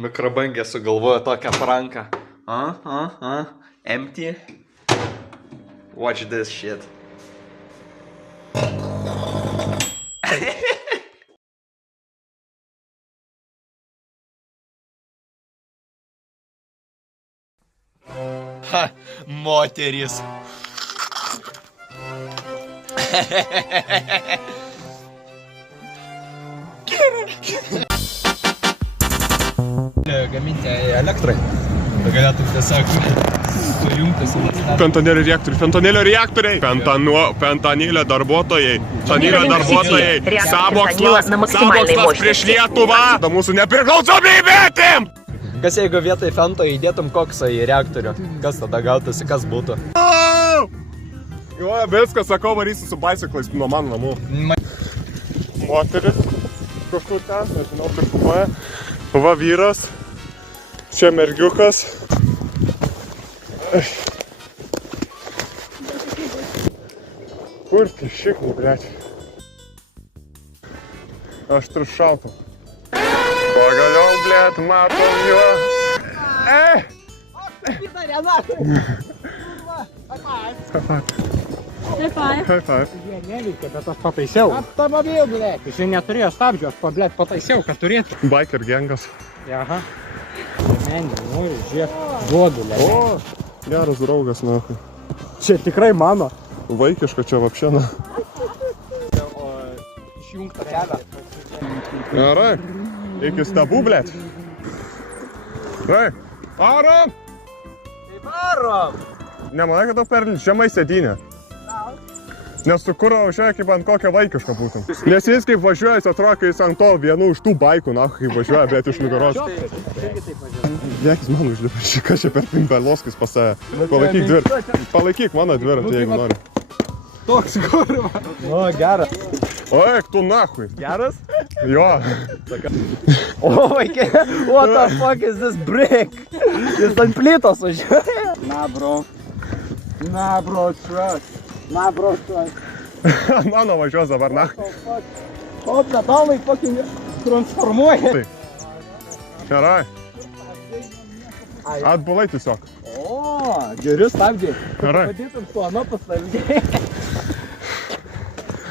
Mikrobangė sugalvojo tokią pranką. Empty. Watch this shit. Ha, moteris. Gaminti elektrai. Galėtum tiesiog sujungti su Fentanilio reaktoriai. Fentanilio darbuotojai. Sąmokslas prieš Lietuvą. Mūsų nepriklausomybė atim! Kas jeigu vietoj fento įdėtum koksą į reaktorių? Kas tada gautųsi, kas būtų? Jo, viskas, sakau, varysi su baisaklais nuo mano namų. Moteris kažkur ten, nežinau, kažkumoje. Va vyras. Čia mergiukas. Kur tai šiknai, blėt? Aštrus šautum. Pagaliau, blėt, matom juos. High five. Jie neveikia, bet aš pataisiau. Automobilį, blėt. Jis neturėjo stabdžių, aš blėt pataisiau, kad turėtų. Biker gengas. Aha. Menį, nu, žiūrėk, duodu, blėt. O, geras draugas, na. Čia tikrai mano. Vaikiška čia vapšėna. Išjungta kelią. Gerai. Iki stabų, blėt. Gerai. Varom! Varom! Nemanai, kad tau per žemai sėdynė? Nes su kuro važiuoja kaip ant kokio vaikiško būtum. Nes jis kaip važiuoja, jis atrodo, kai jis ant to vienų iš tų baikų, na, kaip važiuoja, bet iš nugaros. Dėkis man užlipa, kas čia per pimperloskis pas save. Palaikyk dviratį. Palaikyk mano dviratį, jeigu nori. Toks kurva. O, geras. O, eik, tu nahui. Geras? Jo. Oh my god, what the fuck is this brick? Jis ant plytos važiuoja. Na, bro, trust. Mano važiuos dabar, na. O, pedalai fucking transformuoja. Gerai. Atbulai tiesiog. O, geri stabdžiai. Gerai. Pabandytum su ano pastabdžiai.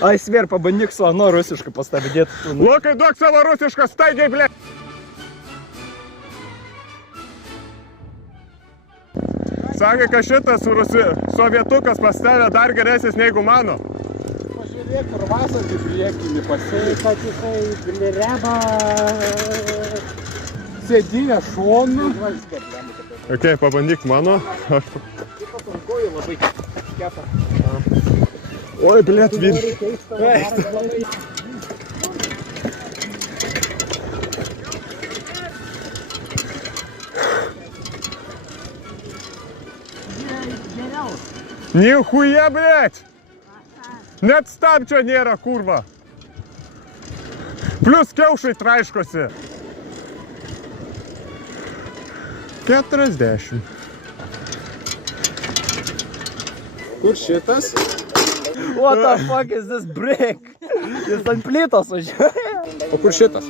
Ai, sver, pabandyk su ano rusiškai pastabdėti. Lukai, duok savo rusišką staigiai, blė. Sakė, kad šitas sovietukas pas tave dar geresnis negu mano. Pažiūrėk, ir vasarį priekinį pasiekat jisai blireba sėdynę šonu. Ok, pabandyk mano. Patankoju labai kepa. Oi, blėt, virš. Nichuja, blėt! Net stabčio nėra, kurva. Plius kiaušai traiškosi. 40. Kur šitas? What the fuck is this brick? Jis ant plytos važiuoja. O kur šitas?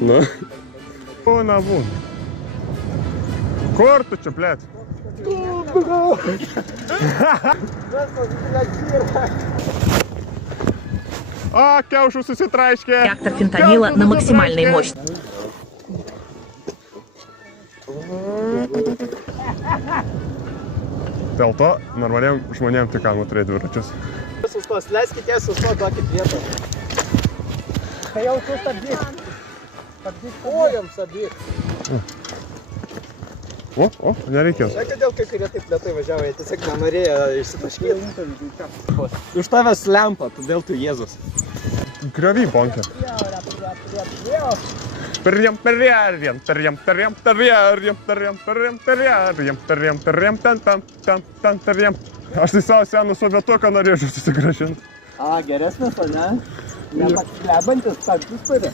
Nu. Būna, būna. Kur tu čia, blėt? А, kiaušų susitraiškė. Реактор фентанила на максимальной мощности. Dėl to normaliem žmonėm tik galima turėti dviračius. Sustos, leiskite sustos, duokit vietą. Tai jau tu stabdyk. Kojom stabdyk. O, nereikės. Čia kodėl kai kurie taip lėtai važiavo, jie tiesiog nenorėjo išsitaškyti. Už tavęs lempa, todėl tu Jėzus. Griovy, bonkė. Aš tai savo seną sovietuką norėčiau susigražinti. A, geresnis, o ne? Nepaklebantis stabdžius turi.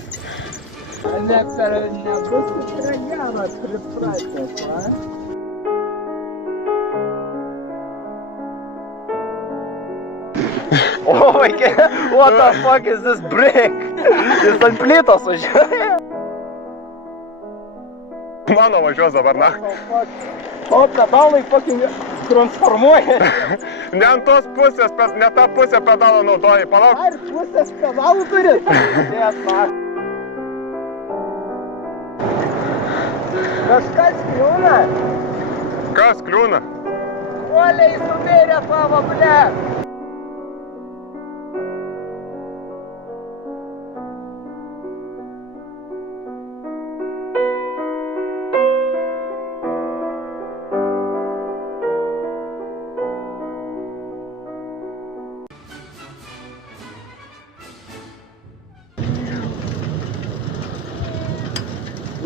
Nebus tikrai geras pripratęs, va? Oh my god, what the fuck is this brick? Jis ant plytos važiuoja. Mano važiuos dabar, na. O pedalai fucking transformuoja. Ne ant tos pusės, ne tą pusę pedalą naudoji, palauk. Ar pusės pedalų turit? Kažkas kliūna. Kas kliūna? Uoliai subėrė tavo, ble.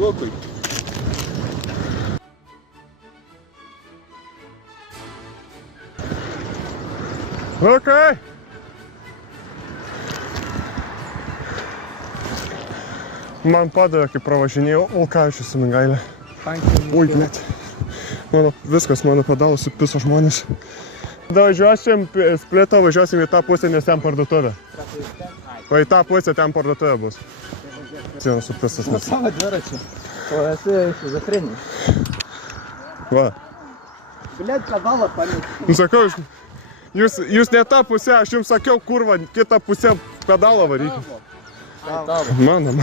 Lukui. Lukai! Man padavė, kai pravažinėjau, o ką aš esu Mingailė. Ui, blėt. Viskas, mano pedalus supiso žmonės. Tada važiuosim, splitą važiuosim į tą pusę, nes ten parduotuvė. O į tą pusę ten parduotuvė bus. Sienas supistas mes. Savo dviračiu. O esi šizofrenijai. Va. Blėt, pedalą pamiršti. Nu sakau, jūs ne tą pusę, aš jums sakiau, kurva, kitą pusę pedalą varykit. Mano.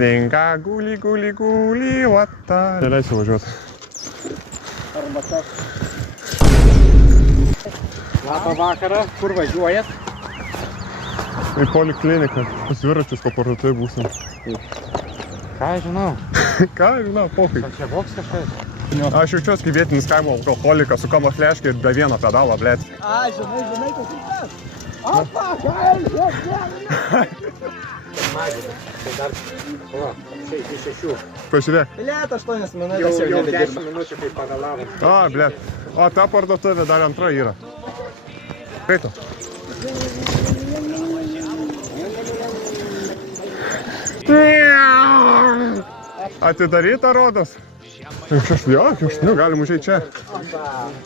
Linga, guli, guli, guli, vata. Neleisiu važiuoti. Arba tas. Labą vakarą, kur važiuojat? Į polikliniką. Pas dviračius po parduotuvėj būsim. Ką žinau? Ką, žinau, pokai. Čia voks kažkas? Aš jaučiuos kaip vietinis kaimo alkoholikas su kamafleškė ir be vieno pedalo, blėt. A, žinai, kas ir tas? Opa, gai, Tai dar, o, 6. Pažiūrėk. Blėt, 8 minutės Jau nebedirba. 10 minučių kaip pavėlavom. A, blėt. O ta parduotuvė dar antra yra. Kaito. Atidaryta rodos. Jo, galim užeit čia.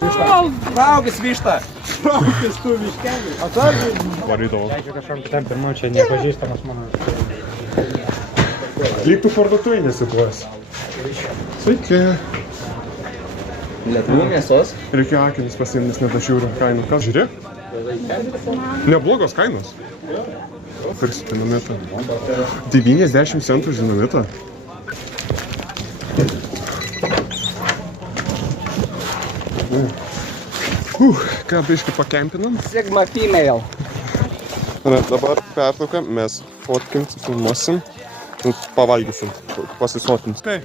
Traukis vištą. Traukis tų viškelių. Atsargiai. Varydavo. Leidžiu kažkam kitam pirmiau, čia nepažįstamas mano. Lyg tu parduotuvėj nesituos. Sveiki. Lietuvių mėsos. Reikia akinis pasiimti, nes nedašiūriu kainų. Kas, žiūrėk? Neblogos kainos. Pirksit dinamitą. 90 centų dinamitą. Ką biškį pakempinam? Sigma female. Dabar pertrauką, mes fotkinsim, filmuosim, pavalgysim, pasisotinsim. Taip.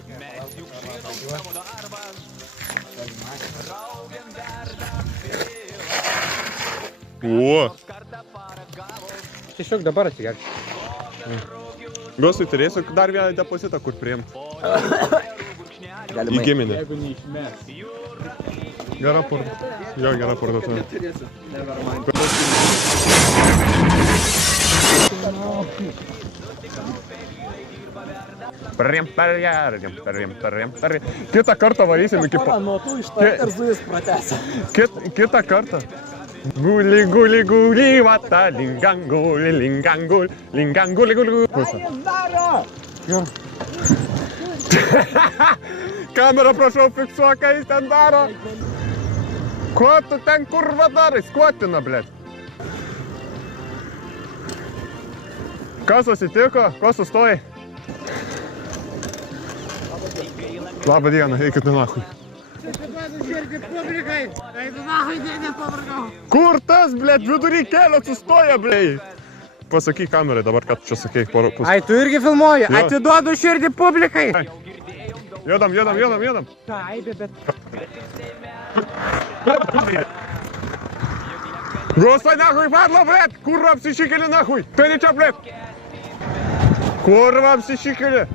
O! Tiesiog dabar atsigerti. Gostai, turėsiu dar vieną depozitą, kur priimti. Į giminę. Jeigu neišmes. Gera parduotuvė. Jo, gera parduotuvė. Kitą kartą varysim iki Nuo tų iš to ir zujas pratęsia. Kitą kartą. Guli, guli, guli, vata, linganguli, linganguli, linganguli, guli, guli. Ką jis daro? Kamera, prašau, fiksuok, ką jis ten daro. Ko tu ten kurva darai? Skvotina, blėt. Kas atsitiko? Ko sustojai? Labą dieną, eikit nachui. Kur tas, blėt, vidury kelio sustoja, blėt? Pasakyk kamerai dabar, kad čia sakei. Ai, tu irgi filmuoji? Jo. Atiduodu širdį publikai. Jodam. Taip, bet... Гостай нахуй, падла, блядь! Курва, психикали нахуй! Переча, блядь! Курва, психикали!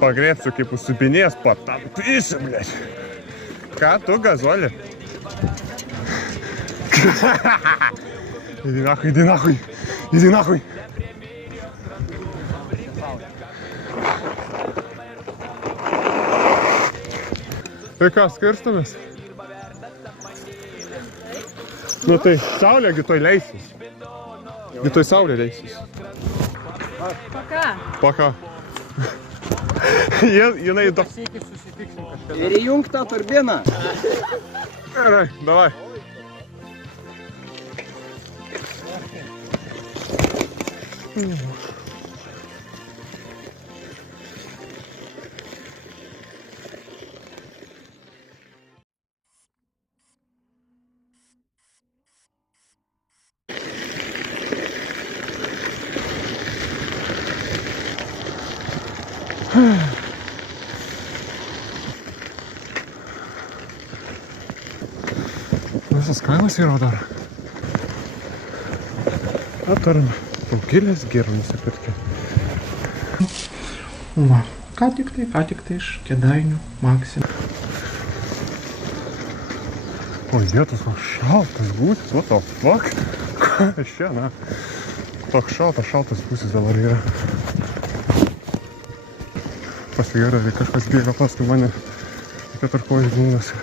Погреться, kaip užsipinės, patampysi, blядь! Ką tu, gazolė? Иди нахуй! Tai ką, skirstomės? Nu tai saulė gitoj leisis. Gitoj saulė leisis. Paka. Jinai do... Sveiki, susitiksim kažkada. Ir įjunk tą turbiną. Gerai, davai. Visas kaimas yra dar. Turim paugilės gėrų nusipirkę. Va, ką tik tai iš Kėdainių Maksim. O vietos, o šaltas būsis, what the fuck? Kas čia, na? Toks šaltas būsis dabar yra. Pasigerai, kažkas bėga paskui mane, keturkojis gyvūnas.